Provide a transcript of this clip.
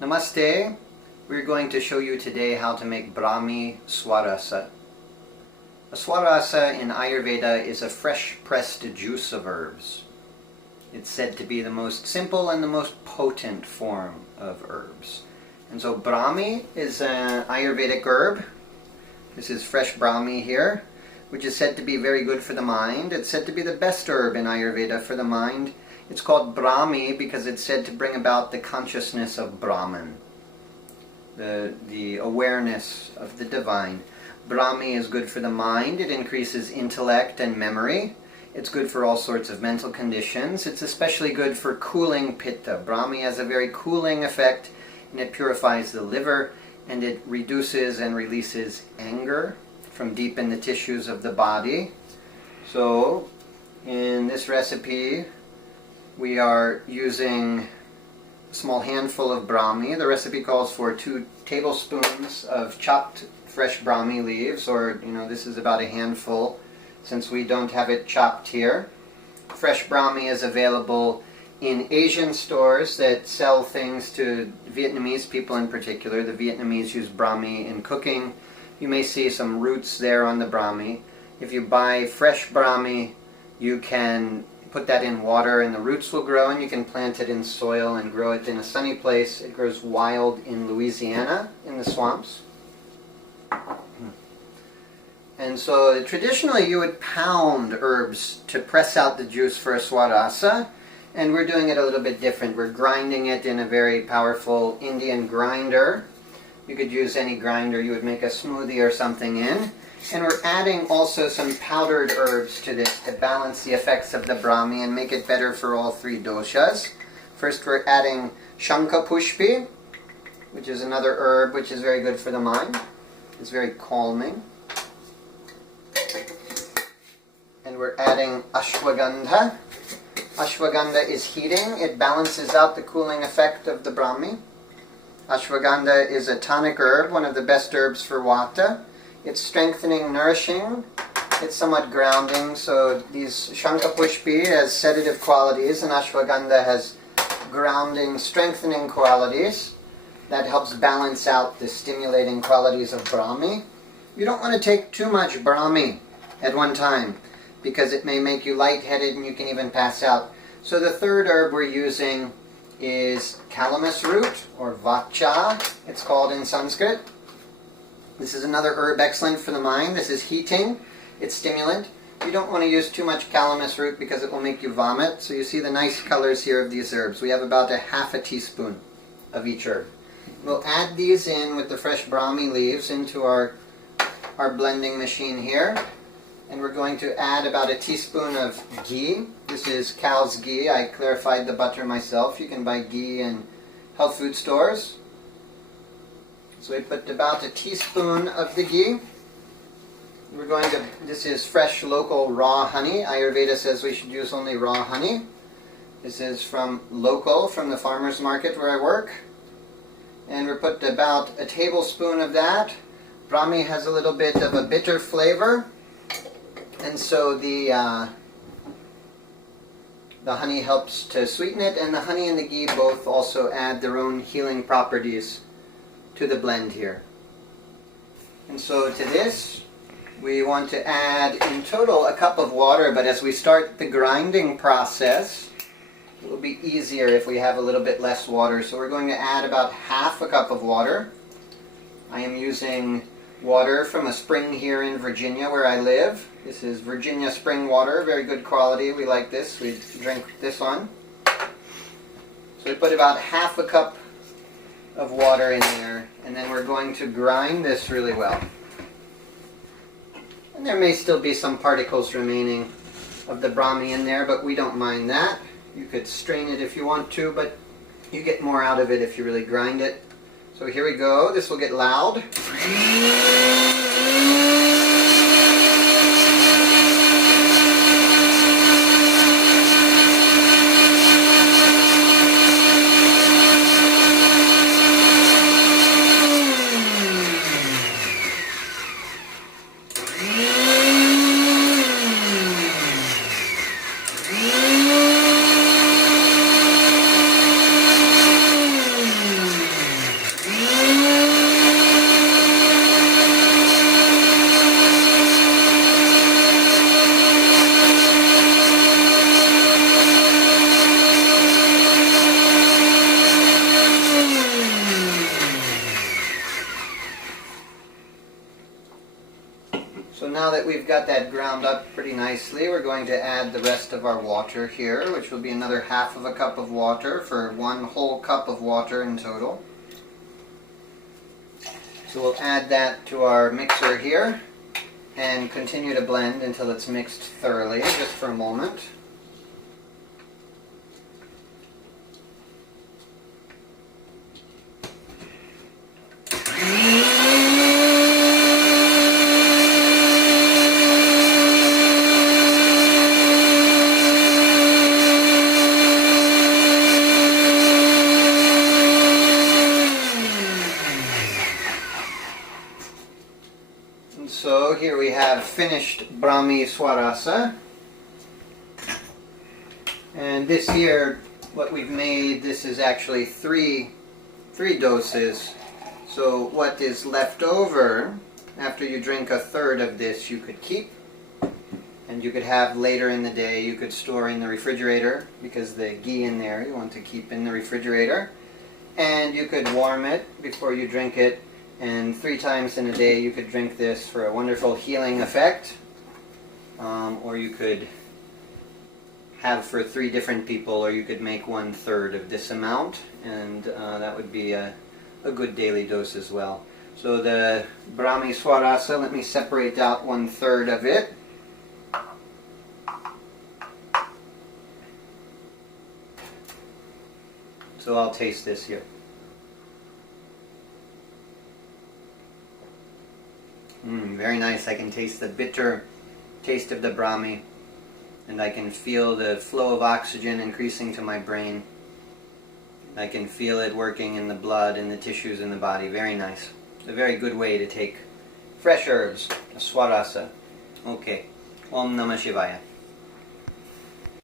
Namaste. We're going to show you today how to make Brahmi Swarasa. A Swarasa in Ayurveda is a fresh pressed juice of herbs. It's said to be the most simple and the most potent form of herbs. And so Brahmi is an Ayurvedic herb. This is fresh Brahmi here, which is said to be very good for the mind. It's said to be the best herb in Ayurveda for the mind. It's called Brahmi because it's said to bring about the consciousness of Brahman, the awareness of the divine. Brahmi is good for the mind. It increases intellect and memory. It's good for all sorts of mental conditions. It's especially good for cooling pitta. Brahmi has a very cooling effect, and it purifies the liver, and it reduces and releases anger from deep in the tissues of the body. So, in this recipe, we are using a small handful of Brahmi. The recipe calls for 2 tablespoons of chopped fresh Brahmi leaves, or, this is about a handful since we don't have it chopped here. Fresh Brahmi is available in Asian stores that sell things to Vietnamese people in particular. The Vietnamese use Brahmi in cooking. You may see some roots there on the Brahmi. If you buy fresh Brahmi, you can put that in water and the roots will grow, and you can plant it in soil and grow it in a sunny place. It grows wild in Louisiana in the swamps. And so traditionally you would pound herbs to press out the juice for a swarasa, and we're doing it a little bit different. We're grinding it in a very powerful Indian grinder. You could use any grinder you would make a smoothie or something in. And we're adding also some powdered herbs to this to balance the effects of the Brahmi and make it better for all 3 doshas. First we're adding Shankapushpi, which is another herb which is very good for the mind. It's very calming. And we're adding Ashwagandha. Ashwagandha is heating. It balances out the cooling effect of the Brahmi. Ashwagandha is a tonic herb, one of the best herbs for Vata. It's strengthening, nourishing. It's somewhat grounding. So these Shankapushpi has sedative qualities, and Ashwagandha has grounding, strengthening qualities. That helps balance out the stimulating qualities of Brahmi. You don't want to take too much Brahmi at one time, because it may make you lightheaded and you can even pass out. So the third herb we're using is calamus root, or vacha, it's called in Sanskrit. This is another herb excellent for the mind. This is heating, it's stimulant. You don't want to use too much calamus root because it will make you vomit. So you see the nice colors here of these herbs. We have about a half a teaspoon of each herb. We'll add these in with the fresh Brahmi leaves into our blending machine here. And we're going to add about a teaspoon of ghee. This is cow's ghee. I clarified the butter myself. You can buy ghee in health food stores. So we put about a teaspoon of the ghee. This is fresh local raw honey. Ayurveda says we should use only raw honey. This is from the farmer's market where I work. And we put about a tablespoon of that. Brahmi has a little bit of a bitter flavor. And so the honey helps to sweeten it, and the honey and the ghee both also add their own healing properties to the blend here. And so to this, we want to add in total a cup of water, but as we start the grinding process, it will be easier if we have a little bit less water. So we're going to add about half a cup of water. I am using water from a spring here in Virginia where I live. This is Virginia spring water, very good quality. We like this. We drink this one. So we put about half a cup of water in there, and then we're going to grind this really well. And there may still be some particles remaining of the Brahmi in there, but we don't mind that. You could strain it if you want to, but you get more out of it if you really grind it. So here we go. This will get loud. we've got that ground up pretty nicely, we're going to add the rest of our water here, which will be another half of a cup of water for 1 whole cup of water in total. So we'll add that to our mixer here and continue to blend until it's mixed thoroughly, just for a moment. So here we have finished Brahmi Swarasa. And this here, what we've made, this is actually three doses. So what is left over, after you drink a third of this, you could keep. And you could have later in the day, you could store in the refrigerator, because the ghee in there you want to keep in the refrigerator. And you could warm it before you drink it. And 3 times in a day you could drink this for a wonderful healing effect. Or you could have for 3 different people, or you could make 1/3 of this amount, and that would be a good daily dose as well. So the Brahmi Swarasa, let me separate out 1/3 of it. So I'll taste this here. Very nice. I can taste the bitter taste of the Brahmi, and I can feel the flow of oxygen increasing to my brain. I can feel it working in the blood and the tissues in the body. Very nice. It's a very good way to take fresh herbs, a Swarasa. Okay. Om Namah Shivaya.